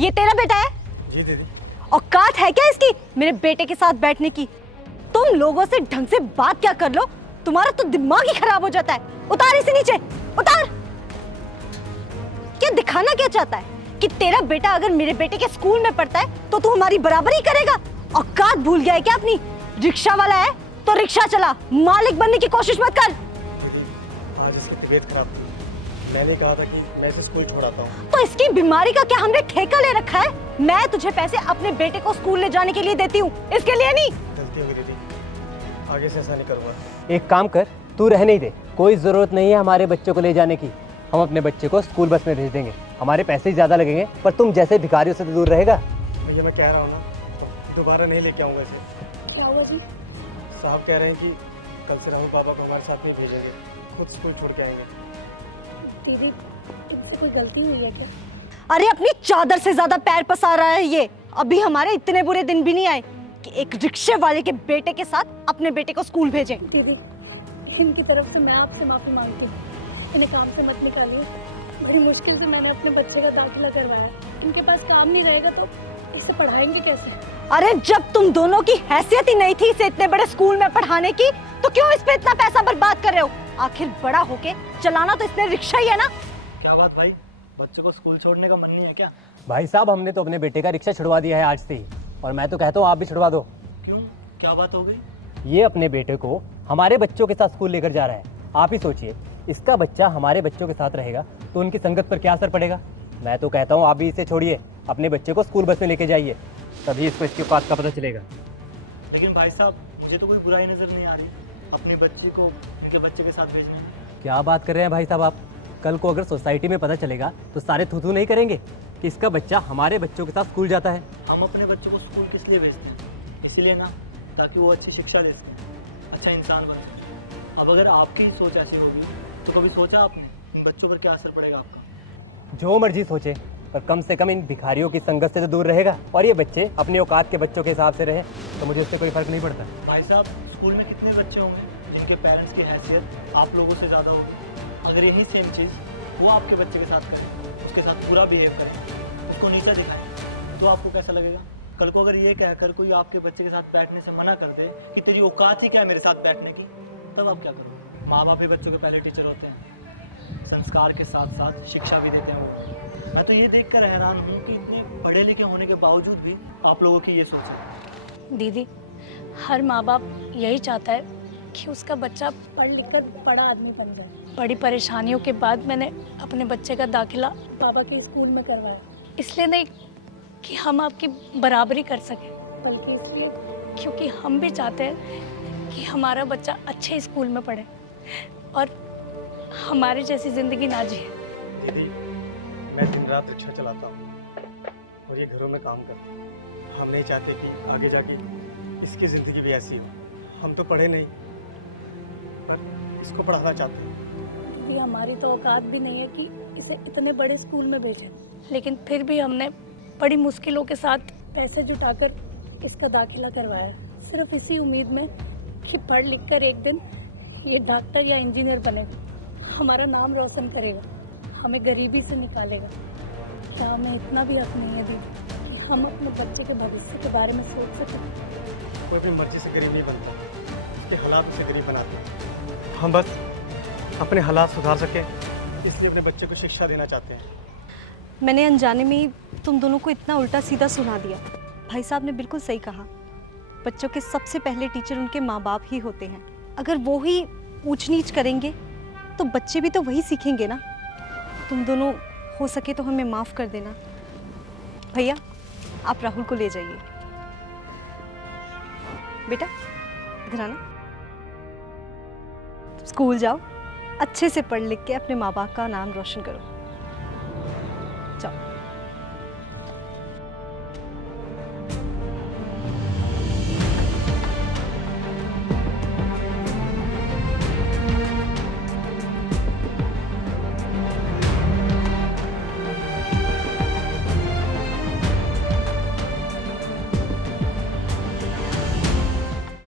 ये तेरा बेटा है? जी दीदी। औकात है क्या इसकी मेरे बेटे के साथ बैठने की? तुम लोगों से ढंग से बात क्या कर लो, तुम्हारा तो दिमाग ही खराब हो जाता है। उतार इसे नीचे, उतार। क्या दिखाना क्या चाहता है कि तेरा बेटा अगर मेरे बेटे के स्कूल में पढ़ता है तो तू हमारी बराबरी करेगा? औकात भूल गया है क्या अपनी? रिक्शा वाला है तो रिक्शा चला, मालिक बनने की कोशिश मत कर। आज इसकी तबीयत खराब थी, मैंने कहा था कि मैं इसे स्कूल छोड़ाता हूँ। तो इसकी बीमारी का क्या हमने ठेका ले रखा है? मैं तुझे पैसे अपने बेटे को स्कूल ले जाने के लिए देती हूँ, इसके लिए नहीं। गलती होगी दीदी, आगे से ऐसा नहीं करूँगा। एक काम कर, तू रहने ही दे, कोई ज़रूरत नहीं है हमारे बच्चों को ले जाने की। हम अपने बच्चे को स्कूल बस में भेज देंगे, हमारे पैसे ज़्यादा लगेंगे, पर तुम जैसे भिखारियों से तो दूर रहेगा। भैया मैं कह रहा हूँ ना, दोबारा नहीं लेके आऊँगा इसे। क्या हुआ जी? साहब कह रहे हैं कि कल से राहुल पापा को हमारे साथ नहीं भेजेंगे, खुद स्कूल छोड़ के आएंगे। दीदी, इनसे कोई गलती हुई है क्या? अरे अपनी चादर से ज्यादा पैर पसार रहा है ये। अभी हमारे इतने बुरे दिन भी नहीं आए कि एक रिक्शे वाले के बेटे के साथ अपने बेटे को स्कूल भेजें। दीदी, इनकी तरफ से मैं आपसे माफ़ी मांगती हूँ, इन्हें काम से मत निकालिए। बड़ी मुश्किल से मैंने अपने बच्चे का दाखिला करवाया, इनके पास काम नहीं रहेगा तो इसे पढ़ाएंगे कैसे? अरे जब तुम दोनों की हैसियत ही नहीं थी इसे इतने बड़े स्कूल में पढ़ाने की, तो क्यों इस पे इतना पैसा बर्बाद कर रहे हो? आखिर बड़ा होके चलाना तो इसने रिक्शा ही है ना। क्या बात भाई, बच्चे को स्कूल छोड़ने का मन नहीं है क्या? भाई साहब, हमने तो अपने बेटे का रिक्शा छुड़वा दिया है आज से ही, और मैं तो कहता हूँ आप भी छुड़वा दो। क्यों, क्या बात हो गई? ये अपने बेटे को हमारे बच्चों के साथ स्कूल लेकर जा रहा है। आप ही सोचिए, इसका बच्चा हमारे बच्चों के साथ रहेगा तो उनकी संगत पर क्या असर पड़ेगा। मैं तो कहता हूँ आप भी इसे छोड़िए, अपने बच्चे को स्कूल बस में लेके जाइए, तभी इसको इसकी औकात का पता चलेगा। लेकिन भाई साहब, मुझे तो कोई बुराई नज़र नहीं आ रही अपने बच्चे को उनके बच्चे के साथ भेजने में। क्या बात कर रहे हैं भाई साहब आप? कल को अगर सोसाइटी में पता चलेगा तो सारे थू नहीं करेंगे कि इसका बच्चा हमारे बच्चों के साथ स्कूल जाता है। हम अपने बच्चों को स्कूल किस लिए भेजते हैं? इसीलिए ना, ताकि वो अच्छी शिक्षा ले सकें, अच्छा इंसान बने। अब अगर आपकी सोच ऐसी होगी तो कभी सोचा आपने इन बच्चों पर क्या असर पड़ेगा आपका? जो मर्जी सोचे, पर कम से कम इन भिखारियों की संगत से तो दूर रहेगा, और ये बच्चे अपनी औकात के बच्चों के हिसाब से रहे तो मुझे उससे कोई फर्क नहीं पड़ता। भाई साहब, स्कूल में कितने बच्चे होंगे जिनके पेरेंट्स की हैसियत आप लोगों से ज़्यादा होगी। अगर यही सेम चीज़ वो आपके बच्चे के साथ करें, उसके साथ पूरा बिहेव करें, उसको नीचा दिखाएं, तो आपको कैसा लगेगा? कल को अगर ये कहकर कोई आपके बच्चे के साथ बैठने से मना कर दे कि तेरी औकात ही क्या है मेरे साथ बैठने की, तब आप क्या करोगे? माँ बाप ही बच्चों के पहले टीचर होते हैं, संस्कार के साथ साथ शिक्षा भी देते हैं वो। मैं तो ये देखकर हैरान हूँ कि इतने पढ़े लिखे होने के बावजूद भी आप लोगों की ये सोच है। दीदी, हर माँ बाप यही चाहता है कि उसका बच्चा पढ़ लिख कर बड़ा आदमी बन जाए। बड़ी परेशानियों के बाद मैंने अपने बच्चे का दाखिला बाबा के स्कूल में करवाया, इसलिए नहीं कि हम आपकी बराबरी कर सकें, बल्कि इसलिए क्योंकि हम भी चाहते हैं कि हमारा बच्चा अच्छे स्कूल में पढ़े और हमारी जैसी ज़िंदगी ना जिए। दीदी, मैं दिन रात रिक्शा चलाता हूँ और ये घरों में काम करता हूँ। हम नहीं चाहते कि आगे जाके इसकी ज़िंदगी भी ऐसी हो। हम तो पढ़े नहीं, पर इसको पढ़ाना चाहते हैं। ये हमारी तो औकात भी नहीं है कि इसे इतने बड़े स्कूल में भेजें, लेकिन फिर भी हमने बड़ी मुश्किलों के साथ पैसे जुटाकर इसका दाखिला करवाया, सिर्फ इसी उम्मीद में कि पढ़ लिख कर एक दिन ये डॉक्टर या इंजीनियर बनेगा, हमारा नाम रोशन करेगा, हमें गरीबी से निकालेगा। क्या हमें इतना भी हक नहीं है दीदी कि हम अपने बच्चे के भविष्य के बारे में सोच सकें? कोई भी मर्जी से गरीब नहीं बनता, उसके हालात उसे गरीब बनाते हैं। हम बस अपने हालात सुधार सकें, इसलिए अपने बच्चे को शिक्षा देना चाहते हैं। मैंने अनजाने में ही तुम दोनों को इतना उल्टा सीधा सुना दिया। भाई साहब ने बिल्कुल सही कहा, बच्चों के सबसे पहले टीचर उनके माँ बाप ही होते हैं। अगर वो ही ऊंच नीच करेंगे तो बच्चे भी तो वही सीखेंगे ना। तुम दोनों हो सके तो हमें माफ़ कर देना। भैया, आप राहुल को ले जाइए। बेटा इधर आना, स्कूल जाओ, अच्छे से पढ़ लिख के अपने माँ बाप का नाम रोशन करो। जाओ।